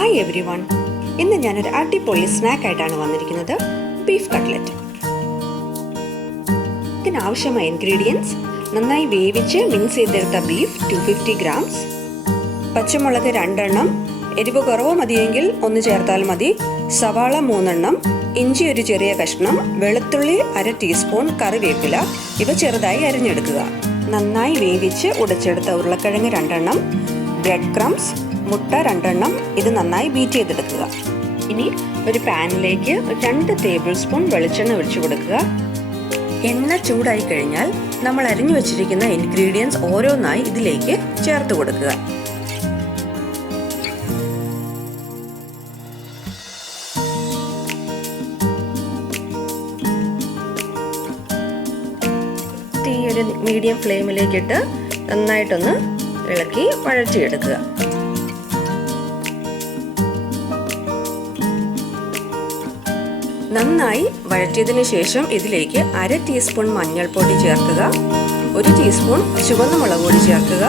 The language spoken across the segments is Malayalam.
ഹായ് എവ്രി വൺ, ഇന്ന് ഞാനൊരു അടിപൊളി സ്നാക്കായിട്ടാണ് വന്നിരിക്കുന്നത്. Beef cutlet. ഇതിനാവശ്യമായ ഇൻഗ്രീഡിയൻസ്: നന്നായി വേവിച്ച് മിൻസ് ചെയ്തെടുത്ത ബീഫ് 250 ഗ്രാംസ്, പച്ചമുളക് 2 എണ്ണം, എരിവ് കുറവ് മതിയെങ്കിൽ 1 ചേർത്താൽ മതി, സവാള 3 എണ്ണം, ഇഞ്ചി ഒരു ചെറിയ കഷ്ണം, വെളുത്തുള്ളി 1/2 ടീസ്പൂൺ, കറിവേപ്പില ഇവ ചെറുതായി അരിഞ്ഞെടുക്കുക. നന്നായി വേവിച്ച് ഉടച്ചെടുത്ത ഉരുളക്കിഴങ്ങ് 2 എണ്ണം, ബ്രെഡ് ക്രംസ്, മുട്ട 2 എണ്ണം, ഇത് നന്നായി ബീറ്റ് ചെയ്തെടുക്കുക. ഇനി ഒരു പാനിലേക്ക് 2 ടേബിൾ സ്പൂൺ വെളിച്ചെണ്ണ ഒഴിച്ചു കൊടുക്കുക. എണ്ണ ചൂടായി കഴിഞ്ഞാൽ നമ്മൾ അരിഞ്ഞു വെച്ചിരിക്കുന്ന ഇൻഗ്രീഡിയൻസ് ഓരോന്നായി ഇതിലേക്ക് ചേർത്ത് കൊടുക്കുക. തീ ഒരു മീഡിയം ഫ്ലെയിമിലേക്കിട്ട് നന്നായിട്ടൊന്ന് ഇളക്കി വഴറ്റിയെടുക്കുക. നന്നായി വഴറ്റിയതിനു ശേഷം ഇതിലേക്ക് 1/2 ടീസ്പൂൺ മഞ്ഞൾപ്പൊടി ചേർക്കുക, 1 ടീസ്പൂൺ ചുവന്ന മുളക് പൊടി ചേർക്കുക,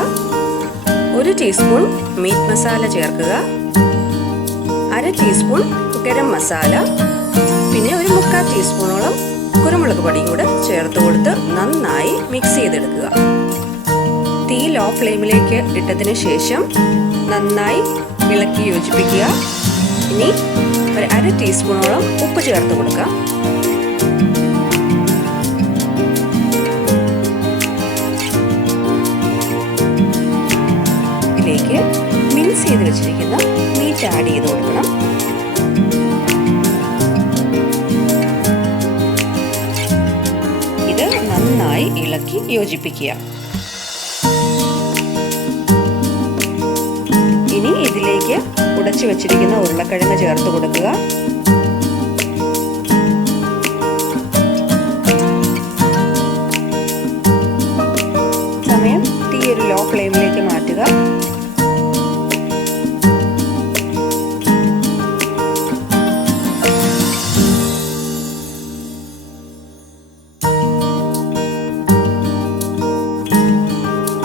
1 ടീസ്പൂൺ മീറ്റ് മസാല ചേർക്കുക, 1/2 ടീസ്പൂൺ ഗരം മസാല, പിന്നെ 1/4 ടീസ്പൂണോളം കുരുമുളക് പൊടിയും കൂടെ ചേർത്ത് കൊടുത്ത് നന്നായി മിക്സ് ചെയ്തെടുക്കുക. തീ ലോ ഫ്ലെയിമിലേക്ക് ഇട്ടതിന് ശേഷം നന്നായി ഇളക്കി യോജിപ്പിക്കുക. ഇനി 1/2 ടീസ്പൂണോളം ഉപ്പ് ചേർത്ത് കൊടുക്കാം. ഇതിലേക്ക് മിൻസ് ചെയ്ത് വെച്ചിരിക്കുന്ന മീറ്റ് ആഡ് ചെയ്ത് കൊടുക്കണം. ഇത് നന്നായി ഇളക്കി യോജിപ്പിക്കുക. ഇനി ഇതിലേക്ക് ഉടച്ചു വെച്ചിരിക്കുന്ന ഉരുളക്കിഴങ്ങ് ചേർത്ത് കൊടുക്കുക. സമയം തീ ഒരു ലോ ഫ്ലെയിമിലേക്ക് മാറ്റുക.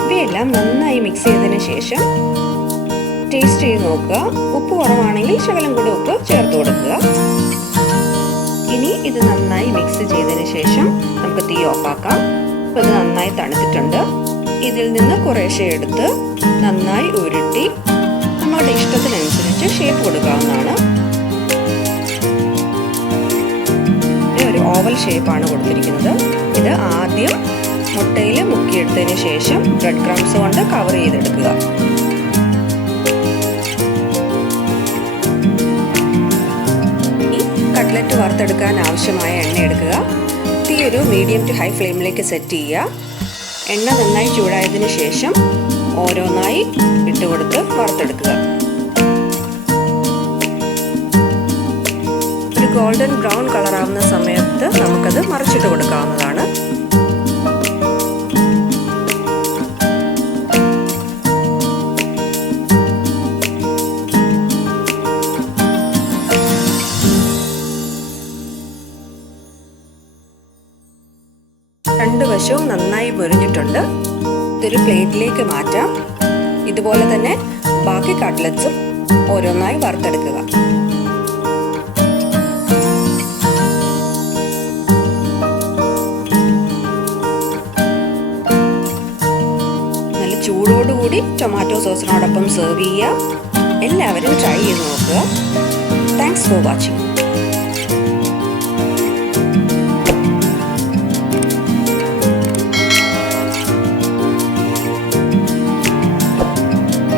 ഇവയെല്ലാം നന്നായി മിക്സ് ചെയ്തതിന് ശേഷം ടേസ്റ്റ് ചെയ്ത് നോക്കുക. ഉപ്പ് കുറവാണെങ്കിൽ ശകലം കൂടി ഉപ്പ് ചേർത്ത് കൊടുക്കുക. ഇനി ഇത് നന്നായി മിക്സ് ചെയ്തതിന് ശേഷം നമുക്ക് തീ ഓഫാക്കാം. അപ്പോൾ ഇത് നന്നായി തണുത്തിട്ടുണ്ട്. ഇതിൽ നിന്ന് കുറേശ്ശെ എടുത്ത് നന്നായി ഉരുട്ടി നമ്മുടെ ഇഷ്ടത്തിനനുസരിച്ച് ഷേപ്പ് കൊടുക്കാവുന്നതാണ്. ഒരു ഓവൽ ഷേപ്പാണ് കൊടുത്തിരിക്കുന്നത്. ഇത് ആദ്യം മുട്ടയിൽ മുക്കിയെടുത്തതിന് ശേഷം ബ്രെഡ് ക്രംസ് കൊണ്ട് കവർ ചെയ്തെടുക്കുക. കട്ട്ലറ്റ് വറുത്തെടുക്കാൻ ആവശ്യമായ എണ്ണ എടുക്കുക. തീ ഒരു മീഡിയം ടു ഹൈ ഫ്ലെയിമിലേക്ക് സെറ്റ് ചെയ്യുക. എണ്ണ നന്നായി ചൂടായതിനു ശേഷം ഓരോന്നായി ഇട്ടുകൊടുത്ത് വറുത്തെടുക്കുക. ഒരു ഗോൾഡൻ ബ്രൗൺ കളറാവുന്ന സമയത്ത് നമുക്കത് മറിച്ചിട്ട് കൊടുക്കാവുന്നതാണ്. രണ്ട് വശവും നന്നായി പൊരിഞ്ഞിട്ടുണ്ട്. ഇതൊരു പ്ലേറ്റിലേക്ക് മാറ്റാം. ഇതുപോലെ തന്നെ ബാക്കി കട്ട്ലറ്റ്സും ഓരോന്നായി വറുത്തെടുക്കുക. നല്ല ചൂടോടുകൂടി ടൊമാറ്റോ സോസിനോടൊപ്പം സെർവ് ചെയ്യുക. എല്ലാവരും ട്രൈ ചെയ്ത് നോക്കുക. Thanks for watching.